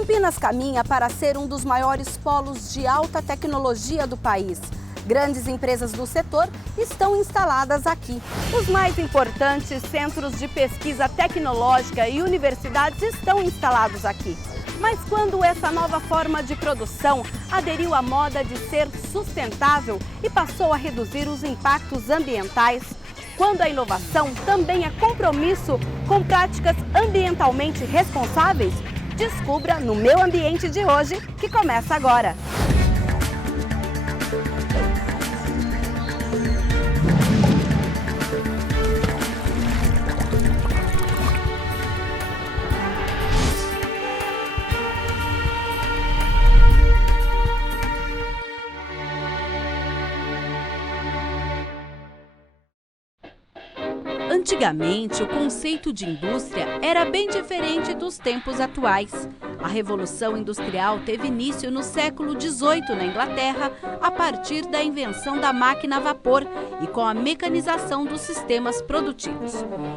Campinas caminha para ser um dos maiores polos de alta tecnologia do país. Grandes empresas do setor estão instaladas aqui. Os mais importantes centros de pesquisa tecnológica e universidades estão instalados aqui. Mas quando essa nova forma de produção aderiu à moda de ser sustentável e passou a reduzir os impactos ambientais, quando a inovação também é compromisso com práticas ambientalmente responsáveis, descubra no Meu Ambiente de hoje, que começa agora. Antigamente, o conceito de indústria era bem diferente dos tempos atuais. A Revolução Industrial teve início no século XVIII na Inglaterra, a partir da invenção da máquina a vapor e com a mecanização dos sistemas produtivos,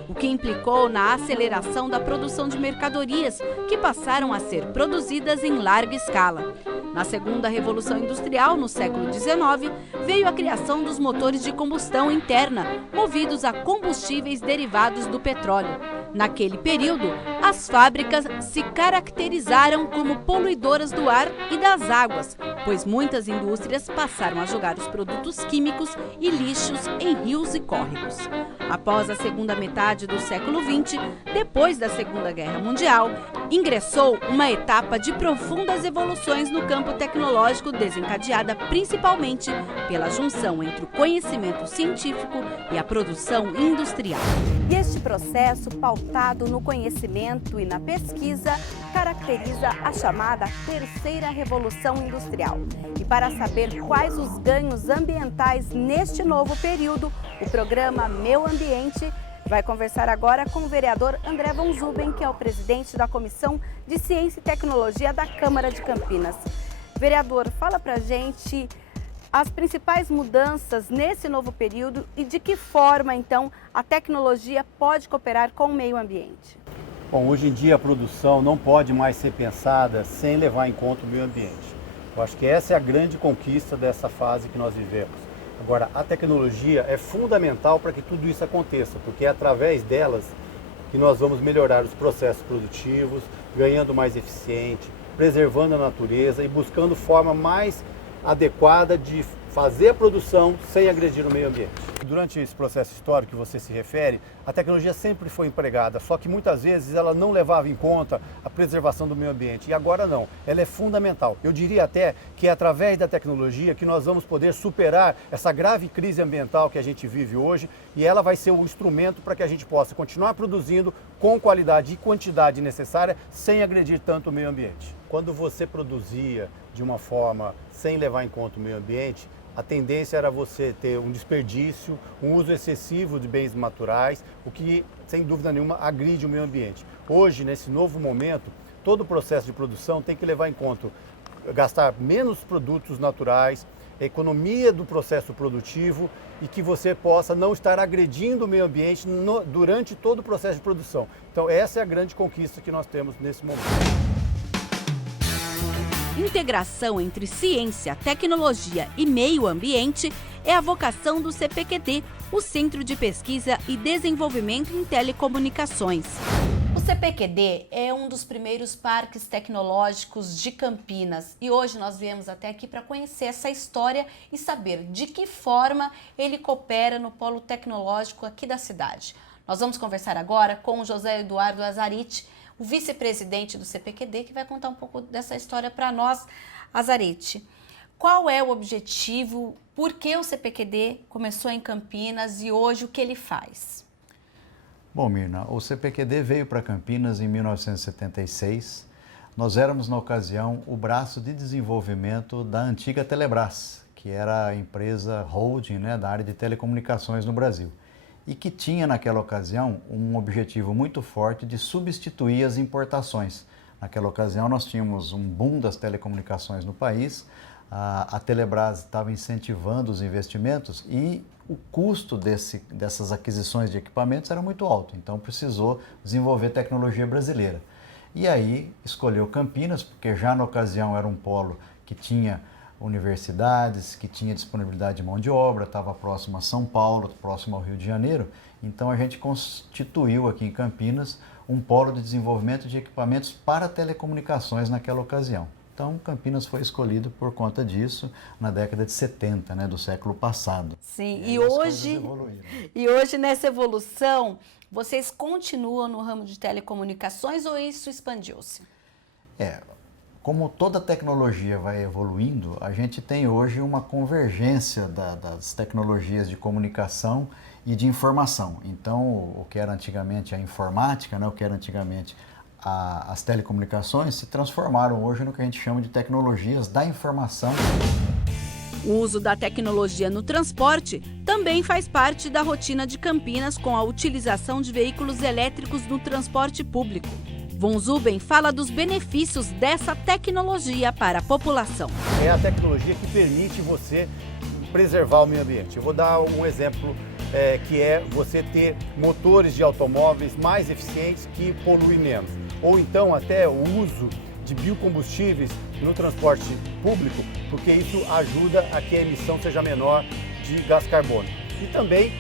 o que implicou na aceleração da produção de mercadorias, que passaram a ser produzidas em larga escala. Na segunda Revolução Industrial, no século XIX, veio a criação dos motores de combustão interna, movidos a combustíveis derivados do petróleo. Naquele período, as fábricas se caracterizaram como poluidoras do ar e das águas, pois muitas indústrias passaram a jogar os produtos químicos e lixos em rios e córregos. Após a segunda metade do século XX, depois da Segunda Guerra Mundial, ingressou uma etapa de profundas evoluções no campo tecnológico, desencadeada principalmente pela junção entre o conhecimento científico e a produção industrial. E este processo, pautado no conhecimento e na pesquisa, caracteriza a chamada Terceira Revolução Industrial. E para saber quais os ganhos ambientais neste novo período, o programa Meu Ambiente vai conversar agora com o vereador André Von Zuben, que é o presidente da Comissão de Ciência e Tecnologia da Câmara de Campinas. Vereador, fala pra gente as principais mudanças nesse novo período e de que forma, então, a tecnologia pode cooperar com o meio ambiente. Bom, hoje em dia a produção não pode mais ser pensada sem levar em conta o meio ambiente. Eu acho que essa é a grande conquista dessa fase que nós vivemos. Agora, a tecnologia é fundamental para que tudo isso aconteça, porque é através delas que nós vamos melhorar os processos produtivos, ganhando mais eficiente, preservando a natureza e buscando forma mais adequada de fazer a produção sem agredir o meio ambiente. Durante esse processo histórico que você se refere, a tecnologia sempre foi empregada, só que muitas vezes ela não levava em conta a preservação do meio ambiente, e agora não, ela é fundamental. Eu diria até que é através da tecnologia que nós vamos poder superar essa grave crise ambiental que a gente vive hoje, e ela vai ser o instrumento para que a gente possa continuar produzindo com qualidade e quantidade necessária, sem agredir tanto o meio ambiente. Quando você produzia de uma forma sem levar em conta o meio ambiente, a tendência era você ter um desperdício, um uso excessivo de bens naturais, o que, sem dúvida nenhuma, agride o meio ambiente. Hoje, nesse novo momento, todo o processo de produção tem que levar em conta gastar menos produtos naturais, economia do processo produtivo e que você possa não estar agredindo o meio ambiente durante todo o processo de produção. Então, essa é a grande conquista que nós temos nesse momento. Integração entre ciência, tecnologia e meio ambiente é a vocação do CPQD, o Centro de Pesquisa e Desenvolvimento em Telecomunicações. O CPQD é um dos primeiros parques tecnológicos de Campinas e hoje nós viemos até aqui para conhecer essa história e saber de que forma ele coopera no polo tecnológico aqui da cidade. Nós vamos conversar agora com o José Eduardo Azariti, o vice-presidente do CPQD, que vai contar um pouco dessa história para nós. Azariti, qual é o objetivo, por que o CPQD começou em Campinas e hoje o que ele faz? Bom, Mirna, o CPQD veio para Campinas em 1976. Nós éramos, na ocasião, o braço de desenvolvimento da antiga Telebrás, que era a empresa holding, né, da área de telecomunicações no Brasil, e que tinha naquela ocasião um objetivo muito forte de substituir as importações. Naquela ocasião nós tínhamos um boom das telecomunicações no país, a Telebrás estava incentivando os investimentos e o custo dessas aquisições de equipamentos era muito alto, então precisou desenvolver tecnologia brasileira. E aí escolheu Campinas, porque já na ocasião era um polo que tinha universidades, que tinha disponibilidade de mão de obra, estava próximo a São Paulo, próximo ao Rio de Janeiro. Então a gente constituiu aqui em Campinas um polo de desenvolvimento de equipamentos para telecomunicações naquela ocasião. Então Campinas foi escolhido por conta disso na década de 70, né, do século passado. Sim, e hoje nessa evolução, vocês continuam no ramo de telecomunicações ou isso expandiu-se? Como toda tecnologia vai evoluindo, a gente tem hoje uma convergência das tecnologias de comunicação e de informação. Então, o que era antigamente a informática, né, o que era antigamente as telecomunicações, se transformaram hoje no que a gente chama de tecnologias da informação. O uso da tecnologia no transporte também faz parte da rotina de Campinas com a utilização de veículos elétricos no transporte público. Von Zuben fala dos benefícios dessa tecnologia para a população. É a tecnologia que permite você preservar o meio ambiente. Eu vou dar um exemplo que é você ter motores de automóveis mais eficientes que poluem menos. Ou então até o uso de biocombustíveis no transporte público, porque isso ajuda a que a emissão seja menor de gás carbônico. E também,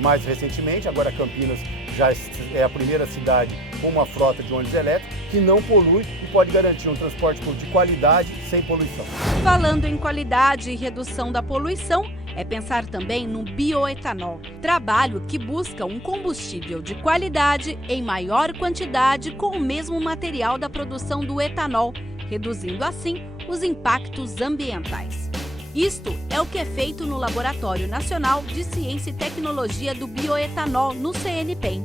mais recentemente, agora Campinas já é a primeira cidade com uma frota de ônibus elétricos que não polui e pode garantir um transporte público de qualidade sem poluição. Falando em qualidade e redução da poluição, é pensar também no bioetanol, trabalho que busca um combustível de qualidade em maior quantidade com o mesmo material da produção do etanol, reduzindo assim os impactos ambientais. Isto é o que é feito no Laboratório Nacional de Ciência e Tecnologia do Bioetanol, no CNPEM.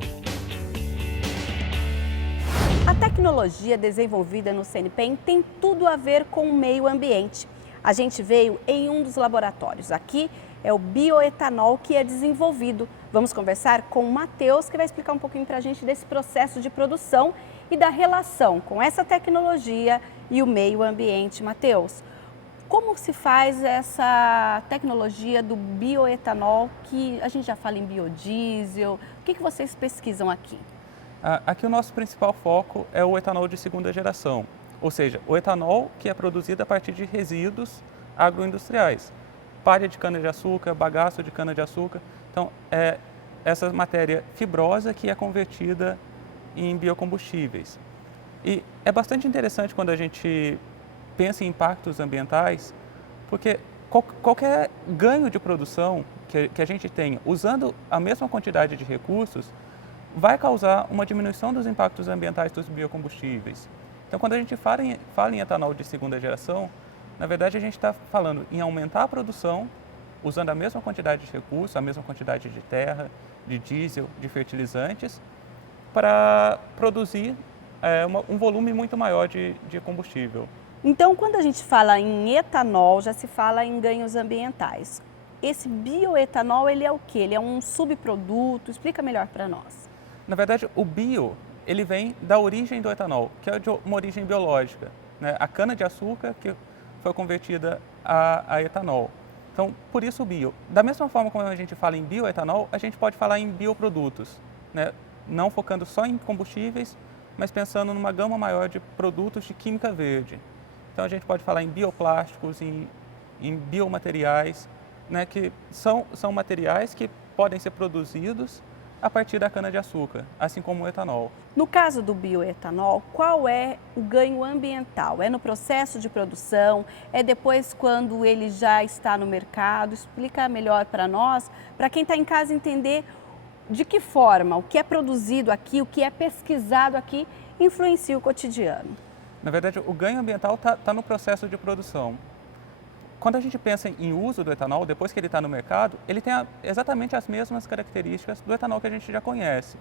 A tecnologia desenvolvida no CNPEM tem tudo a ver com o meio ambiente. A gente veio em um dos laboratórios. Aqui é o bioetanol que é desenvolvido. Vamos conversar com o Matheus, que vai explicar um pouquinho para a gente desse processo de produção e da relação com essa tecnologia e o meio ambiente. Matheus, como se faz essa tecnologia do bioetanol, que a gente já fala em biodiesel? O que vocês pesquisam aqui? Aqui o nosso principal foco é o etanol de segunda geração, ou seja, o etanol que é produzido a partir de resíduos agroindustriais, palha de cana-de-açúcar, bagaço de cana-de-açúcar. Então, é essa matéria fibrosa que é convertida em biocombustíveis. E é bastante interessante quando a gente pensa em impactos ambientais, porque qualquer ganho de produção que a gente tenha usando a mesma quantidade de recursos vai causar uma diminuição dos impactos ambientais dos biocombustíveis. Então, quando a gente fala em etanol de segunda geração, na verdade a gente está falando em aumentar a produção usando a mesma quantidade de recursos, a mesma quantidade de terra, de diesel, de fertilizantes, para produzir um volume muito maior de combustível. Então, quando a gente fala em etanol, já se fala em ganhos ambientais. Esse bioetanol, ele é o quê? Ele é um subproduto? Explica melhor para nós. Na verdade, o bio, ele vem da origem do etanol, que é de uma origem biológica, né? A cana-de-açúcar que foi convertida a etanol. Então, por isso o bio. Da mesma forma como a gente fala em bioetanol, a gente pode falar em bioprodutos, né? Não focando só em combustíveis, mas pensando numa gama maior de produtos de química verde. Então, a gente pode falar em bioplásticos, em biomateriais, né? Que são materiais que podem ser produzidos a partir da cana-de-açúcar, assim como o etanol. No caso do bioetanol, qual é o ganho ambiental? É no processo de produção? É depois quando ele já está no mercado? Explica melhor para nós, para quem está em casa entender de que forma o que é produzido aqui, o que é pesquisado aqui, influencia o cotidiano. Na verdade, o ganho ambiental está no processo de produção. Quando a gente pensa em uso do etanol, depois que ele está no mercado, ele tem exatamente as mesmas características do etanol que a gente já conhece.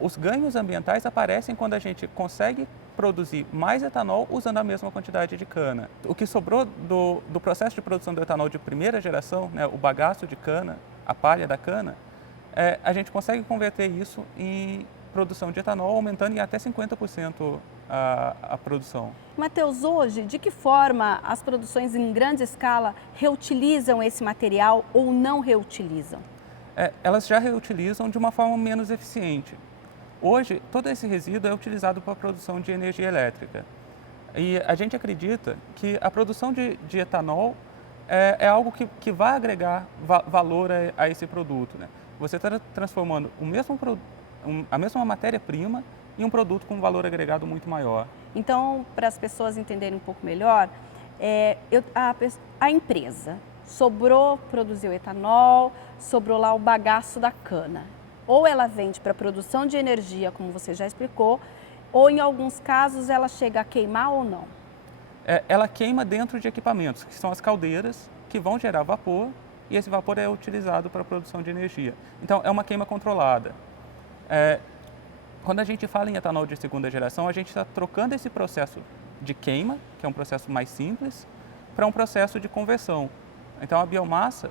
Os ganhos ambientais aparecem quando a gente consegue produzir mais etanol usando a mesma quantidade de cana. O que sobrou do processo de produção do etanol de primeira geração, né, o bagaço de cana, a palha da cana, a gente consegue converter isso em produção de etanol, aumentando em até 50% a produção. Matheus, hoje, de que forma as produções em grande escala reutilizam esse material ou não reutilizam? Elas já reutilizam de uma forma menos eficiente. Hoje, todo esse resíduo é utilizado para a produção de energia elétrica. E a gente acredita que a produção de etanol é algo que vai agregar valor a esse produto, né? Você está transformando a mesma matéria-prima em um produto com valor agregado muito maior. Então, para as pessoas entenderem um pouco melhor, a empresa produziu etanol, sobrou lá o bagaço da cana. Ou ela vende para produção de energia, como você já explicou, ou em alguns casos ela chega a queimar ou não? Ela queima dentro de equipamentos, que são as caldeiras, que vão gerar vapor, e esse vapor é utilizado para a produção de energia. Então, é uma queima controlada. Quando a gente fala em etanol de segunda geração, a gente está trocando esse processo de queima, que é um processo mais simples, para um processo de conversão. Então, a biomassa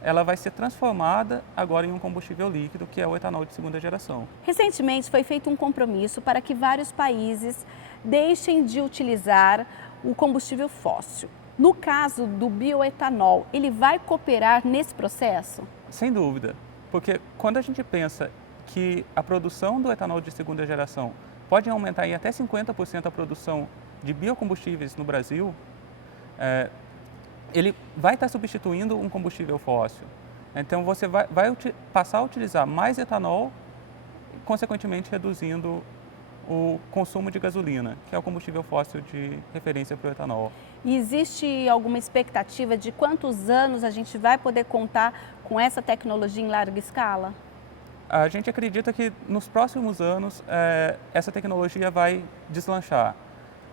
ela vai ser transformada agora em um combustível líquido, que é o etanol de segunda geração. Recentemente foi feito um compromisso para que vários países deixem de utilizar o combustível fóssil. No caso do bioetanol, ele vai cooperar nesse processo? Sem dúvida, porque quando a gente pensa que a produção do etanol de segunda geração pode aumentar em até 50% a produção de biocombustíveis no Brasil, ele vai estar substituindo um combustível fóssil. Então, você vai passar a utilizar mais etanol, consequentemente reduzindo o consumo de gasolina, que é o combustível fóssil de referência para o etanol. E existe alguma expectativa de quantos anos a gente vai poder contar com essa tecnologia em larga escala? A gente acredita que nos próximos anos essa tecnologia vai deslanchar.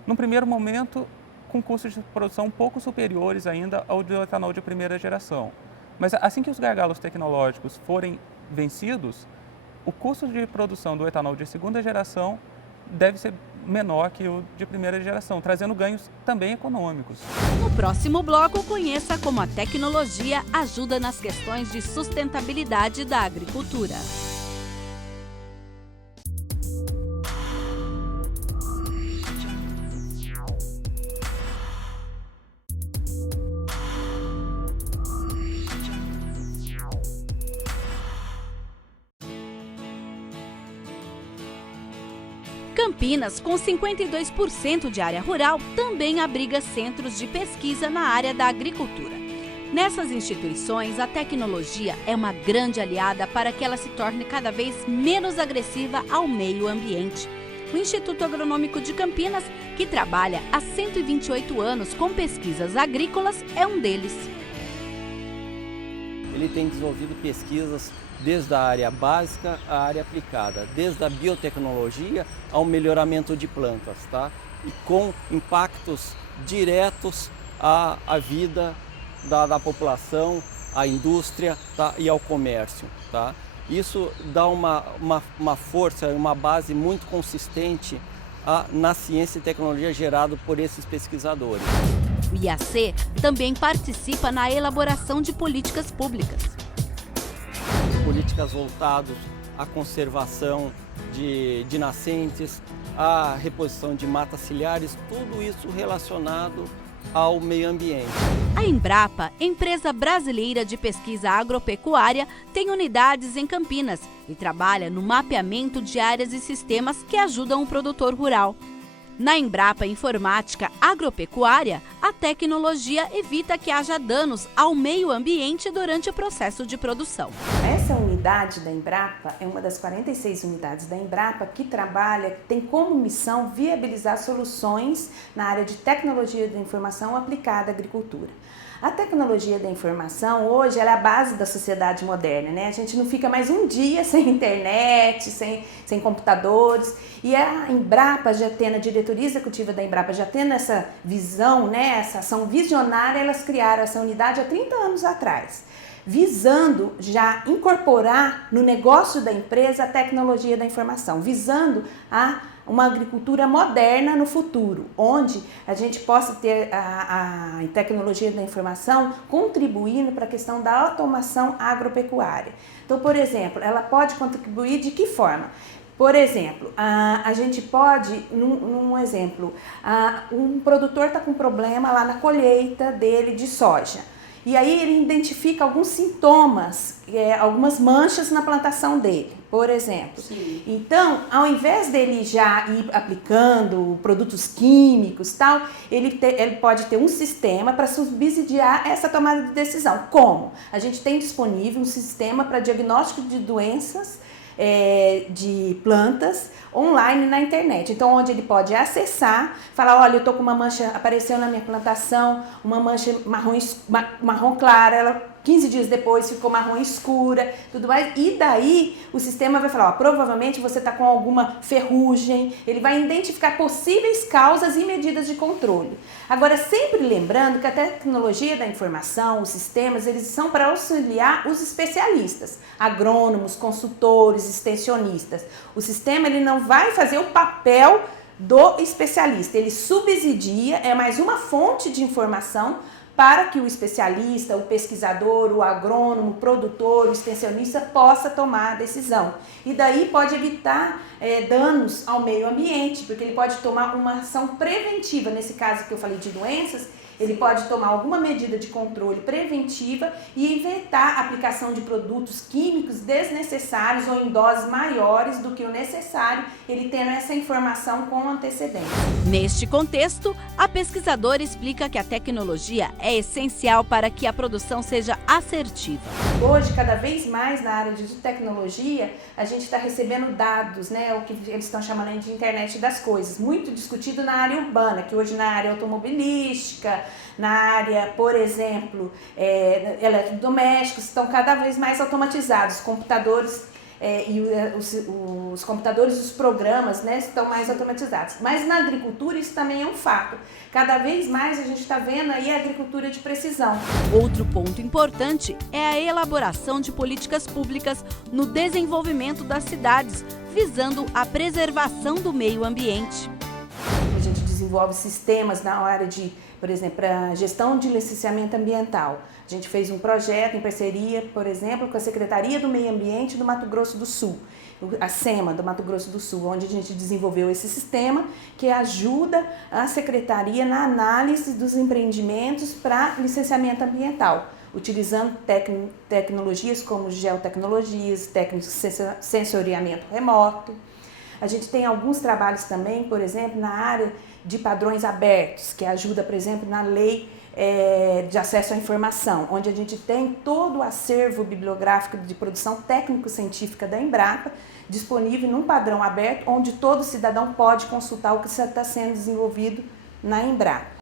Num primeiro momento, com custos de produção um pouco superiores ainda ao do etanol de primeira geração. Mas assim que os gargalos tecnológicos forem vencidos, o custo de produção do etanol de segunda geração deve ser menor que o de primeira geração, trazendo ganhos também econômicos. No próximo bloco, conheça como a tecnologia ajuda nas questões de sustentabilidade da agricultura. Campinas, com 52% de área rural, também abriga centros de pesquisa na área da agricultura. Nessas instituições, a tecnologia é uma grande aliada para que ela se torne cada vez menos agressiva ao meio ambiente. O Instituto Agronômico de Campinas, que trabalha há 128 anos com pesquisas agrícolas, é um deles. Ele tem desenvolvido pesquisas desde a área básica à área aplicada, desde a biotecnologia ao melhoramento de plantas, tá? E com impactos diretos à vida da população, à indústria, tá? E ao comércio, tá? Isso dá uma força, uma base muito consistente na ciência e tecnologia gerado por esses pesquisadores. O IAC também participa na elaboração de políticas públicas. Políticas voltadas à conservação de nascentes, à reposição de matas ciliares, tudo isso relacionado ao meio ambiente. A Embrapa, empresa brasileira de pesquisa agropecuária, tem unidades em Campinas e trabalha no mapeamento de áreas e sistemas que ajudam o produtor rural. Na Embrapa Informática Agropecuária, a tecnologia evita que haja danos ao meio ambiente durante o processo de produção. Essa unidade da Embrapa é uma das 46 unidades da Embrapa que tem como missão viabilizar soluções na área de tecnologia da informação aplicada à agricultura. A tecnologia da informação hoje ela é a base da sociedade moderna, né? A gente não fica mais um dia sem internet, sem computadores. E a Embrapa já tendo, a diretoria executiva da Embrapa já tendo essa visão, né? Essa ação visionária, elas criaram essa unidade há 30 anos atrás, visando já incorporar no negócio da empresa a tecnologia da informação, visando uma agricultura moderna no futuro, onde a gente possa ter a tecnologia da informação contribuindo para a questão da automação agropecuária. Então, por exemplo, ela pode contribuir de que forma? Por exemplo, a gente pode, num exemplo, um produtor está com problema lá na colheita dele de soja. E aí ele identifica alguns sintomas, algumas manchas na plantação dele. por exemplo. Sim. Então, ao invés dele já ir aplicando produtos químicos e tal, ele pode ter um sistema para subsidiar essa tomada de decisão. Como? A gente tem disponível um sistema para diagnóstico de doenças de plantas online na internet. Então, onde ele pode acessar, falar, olha, eu estou com uma mancha, apareceu na minha plantação, uma mancha marrom clara, ela 15 dias depois ficou marrom escura, tudo mais, e daí o sistema vai falar, ó, provavelmente você está com alguma ferrugem, ele vai identificar possíveis causas e medidas de controle. Agora, sempre lembrando que a tecnologia da informação, os sistemas, eles são para auxiliar os especialistas, agrônomos, consultores, extensionistas. O sistema, ele não vai fazer o papel do especialista, ele subsidia, é mais uma fonte de informação para que o especialista, o pesquisador, o agrônomo, o produtor, o extensionista possa tomar a decisão. E daí pode evitar danos ao meio ambiente, porque ele pode tomar uma ação preventiva. Nesse caso que eu falei de doenças, ele pode tomar alguma medida de controle preventiva e evitar a aplicação de produtos químicos desnecessários ou em doses maiores do que o necessário, ele tendo essa informação com antecedência. Neste contexto, a pesquisadora explica que a tecnologia é essencial para que a produção seja assertiva. Hoje, cada vez mais na área de tecnologia, a gente está recebendo dados, né, o que eles estão chamando de internet das coisas, muito discutido na área urbana, que hoje na área automobilística, na área, por exemplo, eletrodomésticos, estão cada vez mais automatizados, computadores os computadores, os programas, né, estão mais automatizados. Mas na agricultura isso também é um fato. Cada vez mais a gente está vendo aí a agricultura de precisão. Outro ponto importante é a elaboração de políticas públicas no desenvolvimento das cidades, visando a preservação do meio ambiente. A gente desenvolve sistemas na área de, por exemplo, para gestão de licenciamento ambiental. A gente fez um projeto em parceria, por exemplo, com a Secretaria do Meio Ambiente do Mato Grosso do Sul, a SEMA do Mato Grosso do Sul, onde a gente desenvolveu esse sistema que ajuda a Secretaria na análise dos empreendimentos para licenciamento ambiental, utilizando tecnologias como geotecnologias, técnicas de sensoriamento remoto. A gente tem alguns trabalhos também, por exemplo, na área de padrões abertos, que ajuda, por exemplo, na lei de acesso à informação, onde a gente tem todo o acervo bibliográfico de produção técnico-científica da Embrapa disponível num padrão aberto, onde todo cidadão pode consultar o que está sendo desenvolvido na Embrapa.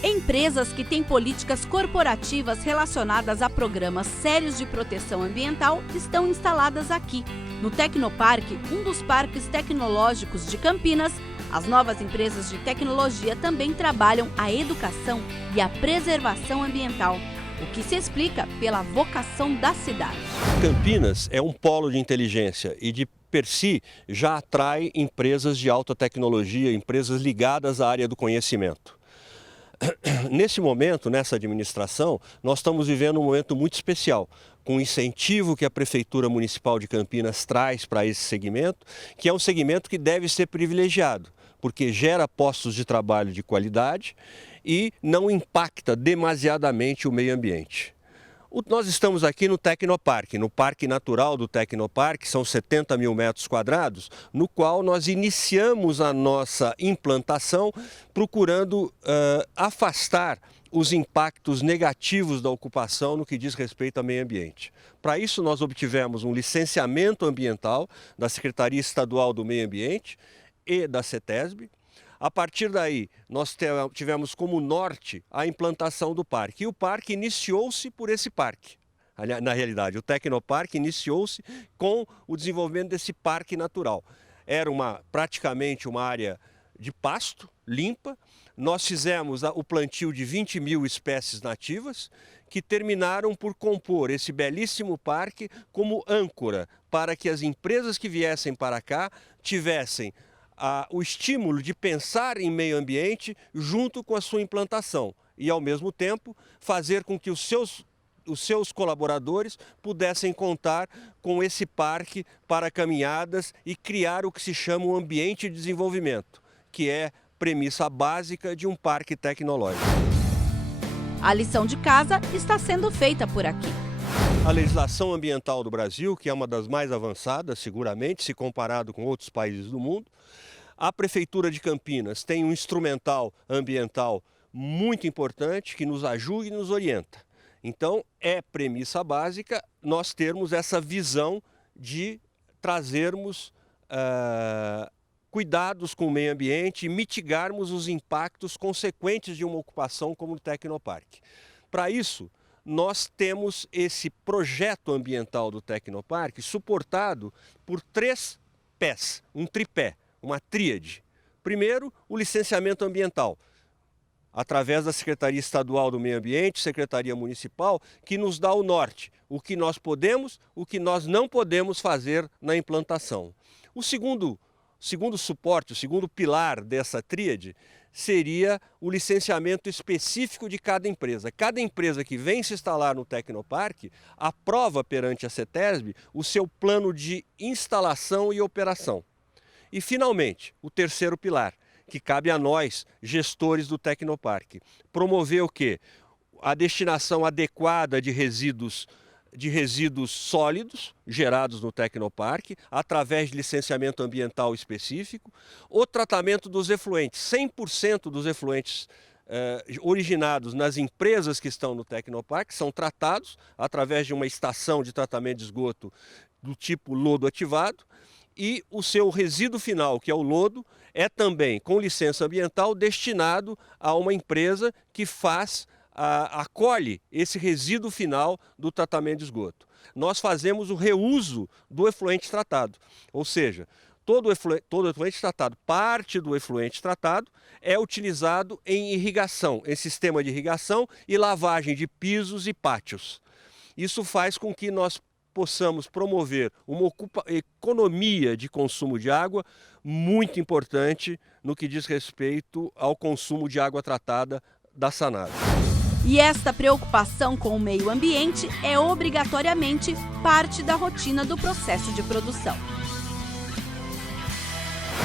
Empresas que têm políticas corporativas relacionadas a programas sérios de proteção ambiental estão instaladas aqui. No Tecnoparque, um dos parques tecnológicos de Campinas, as novas empresas de tecnologia também trabalham a educação e a preservação ambiental, o que se explica pela vocação da cidade. Campinas é um polo de inteligência e de per si já atrai empresas de alta tecnologia, empresas ligadas à área do conhecimento. Nesse momento, nessa administração, nós estamos vivendo um momento muito especial, com o incentivo que a Prefeitura Municipal de Campinas traz para esse segmento, que é um segmento que deve ser privilegiado, porque gera postos de trabalho de qualidade e não impacta demasiadamente o meio ambiente. Nós estamos aqui no Tecnoparque, no Parque Natural do Tecnoparque, são 70 mil metros quadrados, no qual nós iniciamos a nossa implantação procurando afastar os impactos negativos da ocupação no que diz respeito ao meio ambiente. Para isso, nós obtivemos um licenciamento ambiental da Secretaria Estadual do Meio Ambiente e da CETESB. A partir daí, nós tivemos como norte a implantação do parque. E o parque iniciou-se por esse parque. Na realidade, o Tecnoparque iniciou-se com o desenvolvimento desse parque natural. Era praticamente uma área de pasto, limpa. Nós fizemos o plantio de 20 mil espécies nativas, que terminaram por compor esse belíssimo parque como âncora para que as empresas que viessem para cá tivessem o estímulo de pensar em meio ambiente junto com a sua implantação e, ao mesmo tempo, fazer com que os seus os seus colaboradores pudessem contar com esse parque para caminhadas e criar o que se chama um ambiente de desenvolvimento, que é premissa básica de um parque tecnológico. A lição de casa está sendo feita por aqui. A legislação ambiental do Brasil, que é uma das mais avançadas, seguramente, se comparado com outros países do mundo. A Prefeitura de Campinas tem um instrumental ambiental muito importante que nos ajuda e nos orienta. Então, é premissa básica nós termos essa visão de trazermos cuidados com o meio ambiente e mitigarmos os impactos consequentes de uma ocupação como o Tecnoparque. Para isso, nós temos esse projeto ambiental do Tecnoparque suportado por 3 pés, um tripé, uma tríade. Primeiro, o licenciamento ambiental, através da Secretaria Estadual do Meio Ambiente, Secretaria Municipal, que nos dá o norte, o que nós podemos, o que nós não podemos fazer na implantação. O segundo suporte, o segundo pilar dessa tríade, seria o licenciamento específico de cada empresa. Cada empresa que vem se instalar no Tecnoparque aprova perante a CETESB o seu plano de instalação e operação. E, finalmente, o terceiro pilar, que cabe a nós, gestores do Tecnoparque, promover o quê? A destinação adequada de resíduos sólidos gerados no Tecnoparque, através de licenciamento ambiental específico, o tratamento dos efluentes, 100% dos efluentes originados nas empresas que estão no Tecnoparque são tratados através de uma estação de tratamento de esgoto do tipo lodo ativado, e o seu resíduo final, que é o lodo, é também, com licença ambiental, destinado a uma empresa que acolhe esse resíduo final do tratamento de esgoto. Nós fazemos o reuso do efluente tratado, ou seja, todo efluente tratado, parte do efluente tratado é utilizado em irrigação, em sistema de irrigação e lavagem de pisos e pátios. Isso faz com que nós possamos promover uma economia de consumo de água muito importante no que diz respeito ao consumo de água tratada da Sanave. E esta preocupação com o meio ambiente é obrigatoriamente parte da rotina do processo de produção.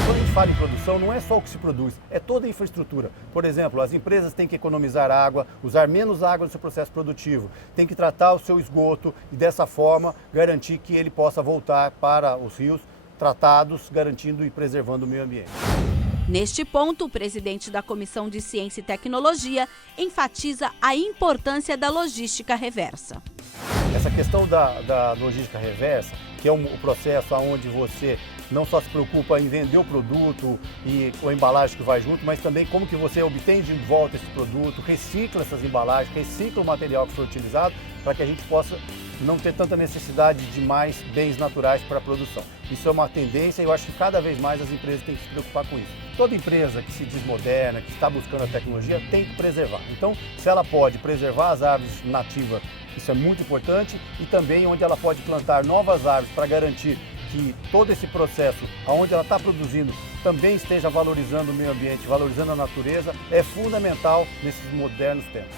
Quando a gente fala em produção, não é só o que se produz, é toda a infraestrutura. Por exemplo, as empresas têm que economizar água, usar menos água no seu processo produtivo, têm que tratar o seu esgoto e, dessa forma, garantir que ele possa voltar para os rios tratados, garantindo e preservando o meio ambiente. Neste ponto, o presidente da Comissão de Ciência e Tecnologia enfatiza a importância da logística reversa. Essa questão da logística reversa, que é o processo onde você não só se preocupa em vender o produto e a embalagem que vai junto, mas também como que você obtém de volta esse produto, recicla essas embalagens, recicla o material que foi utilizado, para que a gente possa não ter tanta necessidade de mais bens naturais para a produção. Isso é uma tendência e eu acho que cada vez mais as empresas têm que se preocupar com isso. Toda empresa que se diz moderna, que está buscando a tecnologia, tem que preservar. Então, se ela pode preservar as árvores nativas, isso é muito importante, e também onde ela pode plantar novas árvores para garantir que todo esse processo, onde ela está produzindo, também esteja valorizando o meio ambiente, valorizando a natureza, é fundamental nesses modernos tempos.